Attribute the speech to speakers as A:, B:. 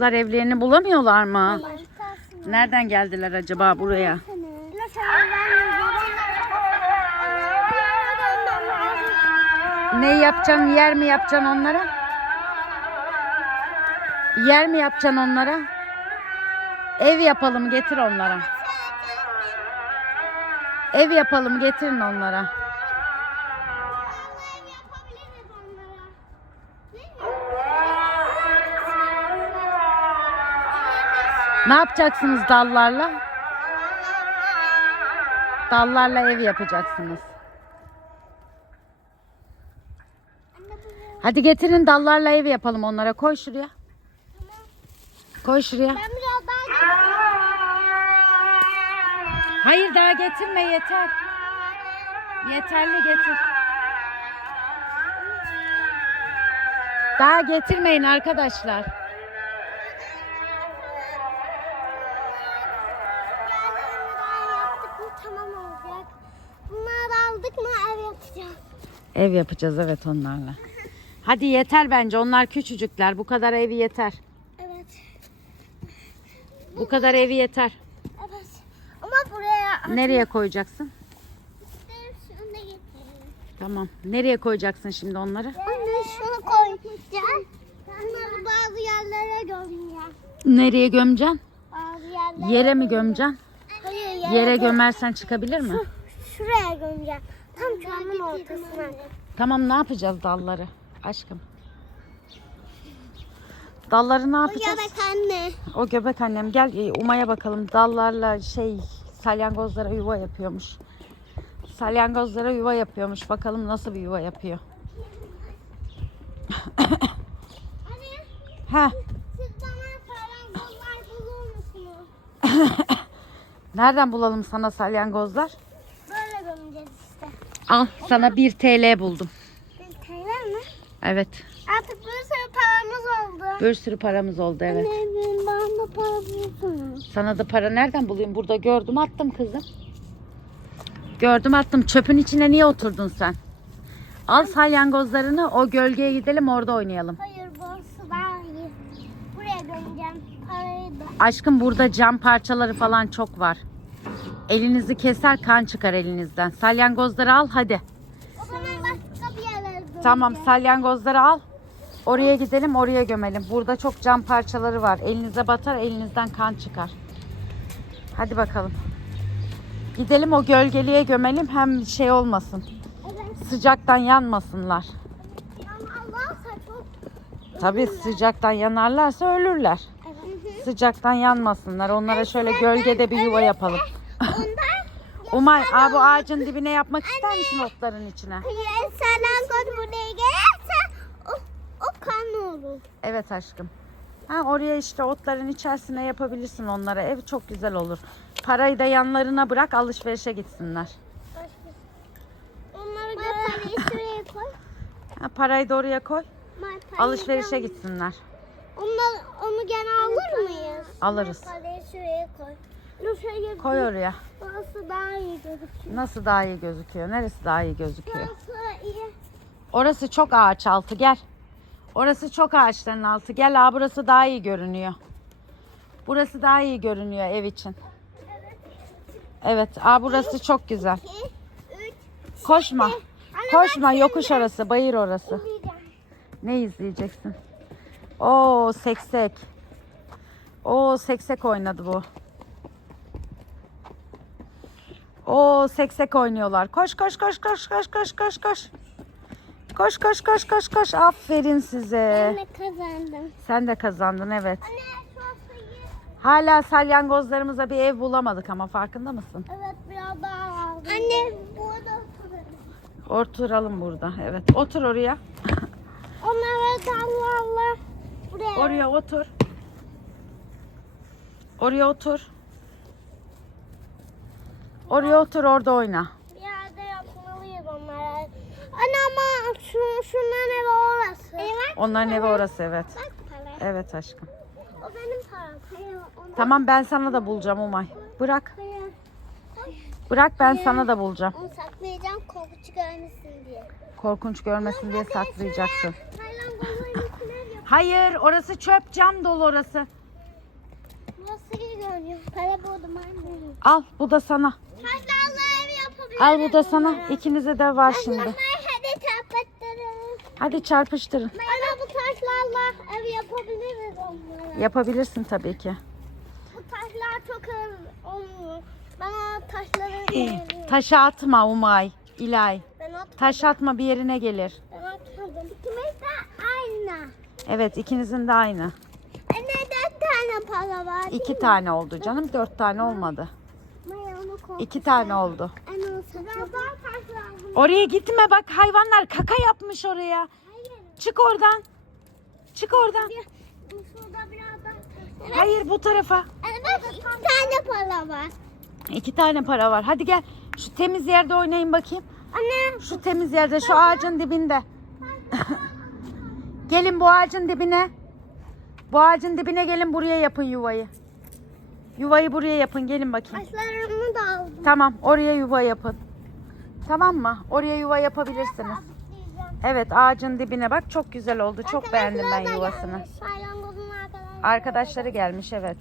A: Kızlar evlerini bulamıyorlar mı? Nereden geldiler acaba buraya? Ne yapacaksın? Yer mi yapacaksın onlara? Yer mi yapacaksın onlara? Ev yapalım getir onlara. Ev yapalım getirin onlara. Ne yapacaksınız dallarla? Dallarla ev yapacaksınız. Hadi getirin dallarla ev yapalım onlara. Koy şuraya. Koy şuraya. Hayır daha getirme yeter. Yeterli getir. Daha getirmeyin arkadaşlar.
B: Ev yapacağız.
A: Ev yapacağız evet onlarla. Hadi yeter bence onlar küçücükler. Bu kadar evi yeter.
B: Evet.
A: Bu kadar evi yeter.
B: Evet. Ama buraya
A: Nereye koyacaksın?
B: şunu.
A: Tamam. Nereye koyacaksın şimdi onları?
B: Anne şunu koyacağım. Bunları bazı yerlere gömeceğim.
A: Nereye gömeceksin?
B: Bazı yerlere.
A: Yere mi gömeceksin?
B: Hayır yere.
A: Yere gömersen çıkabilir mi?
B: Şuraya gömeceğim. Tam çamın ortasına.
A: Tamam ne yapacağız dalları? Aşkım. Dalları ne
B: O
A: yapacağız?
B: yabak anne.
A: O göbek annem gel e, Uma'ya bakalım. Dallarla şey salyangozlara yuva yapıyormuş. Salyangozlara yuva yapıyormuş. Bakalım nasıl bir yuva yapıyor.
B: Anne
A: Ha,
B: siz bana sarangozlar bulur musunuz?
A: nereden bulalım sana salyangozlar? Al sana 1 TL buldum.
B: Bir TL mi?
A: Evet.
B: Artık bir sürü paramız oldu.
A: Bir sürü paramız oldu evet.
B: Anne benim bana da para bulursunuz.
A: Sana da para nereden bulayım? Burada gördüm attım kızım. Gördüm attım. Çöpün içine niye oturdun sen? Al salyangozlarını o gölgeye gidelim orada oynayalım.
B: Hayır burası daha iyi. Buraya gömeceğim parayı da.
A: Aşkım burada cam parçaları falan çok var. Elinizi keser kan çıkar elinizden. Salyangozları al hadi. Tamam salyangozları al. Oraya gidelim oraya gömelim. Burada çok cam parçaları var. Elinize batar elinizden kan çıkar. Hadi bakalım. Gidelim o gölgeliğe gömelim hem şey olmasın.
B: Evet.
A: Sıcaktan yanmasınlar. Tabii sıcaktan yanarlarsa ölürler.
B: Evet.
A: Sıcaktan yanmasınlar. Onlara şöyle gölgede bir yuva yapalım.
B: Ondan
A: Umay abi bu ağacın dibine yapmak ister misin otların içine?
B: Hayır, salyangoz buraya gelirse o, o kan olur.
A: Evet aşkım. Ha, oraya işte otların içerisine yapabilirsin onlara. Ev çok güzel olur. Parayı da yanlarına bırak alışverişe gitsinler.
B: Onları parayı şuraya koy.
A: Ha, parayı da oraya koy.
B: Parayı
A: Alışverişe
B: yan-
A: gitsinler.
B: Onlar, onu gene alır mıyız?
A: Alırız.
B: Parayı şuraya koy.
A: Koy oraya.
B: Burası daha iyi gözüküyor.
A: Nasıl daha iyi gözüküyor? Neresi daha iyi gözüküyor?
B: Burası iyi.
A: Orası çok ağaç altı gel. Orası çok ağaçların altı. Gel aa burası daha iyi görünüyor. Burası daha iyi görünüyor ev için. Evet aa burası çok güzel.
B: 2, 3,
A: Koşma. Koşma yokuş orası bayır orası. Ne izleyeceksin? Oo seksek. Oo seksek oynadı bu. Oo seksek oynuyorlar. Koş koş koş koş koş koş koş koş. Koş koş koş koş koş. Aferin size.
B: Ben de kazandım.
A: Sen de kazandın evet.
B: Anne.
A: Hala salyangozlarımıza bir ev bulamadık ama farkında mısın?
B: Evet biraz daha aldım. Anne burada oturalım.
A: Oturalım burada. Evet. Otur oraya.
B: Onlara dallarla buraya.
A: Oraya otur. Oraya otur. Oraya otur orada oyna.
B: Bir yerde yapmalıyız onlara. Anne ama şu, şunların evi orası. Evet.
A: Onların evi orası evet.
B: Bak para.
A: Evet aşkım.
B: O benim param. Hayır,
A: Tamam ben sana da bulacağım Umay. Bırak.
B: Hayır.
A: Bırak ben sana da bulacağım.
B: Onu saklayacağım korkunç görmesin diye.
A: Korkunç görmesin diye saklayacaksın. Hayır orası çöp cam dolu orası.
B: Para buldum anne.
A: Al bu da sana.
B: Taşlarla ev yapabiliriz.
A: Al bu da sana.
B: onlara.
A: İkinize de var şimdi.
B: Taşlarla hadi çarpıttırırız.
A: Hadi çarpıştırın.
B: Ana bu taşlarla ev yapabiliriz onlara.
A: Yapabilirsin tabii ki.
B: Bu taşlar çok ağır olmuyor. Ben o taşları beğeniyorum.
A: Taşı atma Umay. İlay.
B: Ben atmadım.
A: Taş atma bir yerine gelir.
B: Ben atmadım. İkimiz de aynı.
A: Evet ikinizin de aynı.
B: Tane para var.
A: İki tane oldu canım. Dört tane olmadı.
B: Maya onu koy.
A: İki tane oldu.
B: Anne o.
A: Oraya gitme bak hayvanlar kaka yapmış oraya.
B: Hayır.
A: Çık oradan. Çık oradan.
B: Bir- bu Şurada biraz daha taş.
A: Hayır bu tarafa.
B: Anne bak iki tane para var.
A: İki tane para var. Hadi gel. Şu temiz yerde oynayın bakayım.
B: Anne.
A: Şu temiz yerde şu ağacın dibinde. gelin bu ağacın dibine. Bu ağacın dibine gelin buraya yapın yuvayı. Yuvayı buraya yapın gelin bakayım.
B: Taşlarımı da aldım.
A: Tamam oraya yuva yapın. Tamam mı? Oraya yuva yapabilirsiniz.
B: Diyeceğim.
A: Evet ağacın dibine bak çok güzel oldu. Çok beğendim ben yuvasını. Arkadaşları gelmiş evet.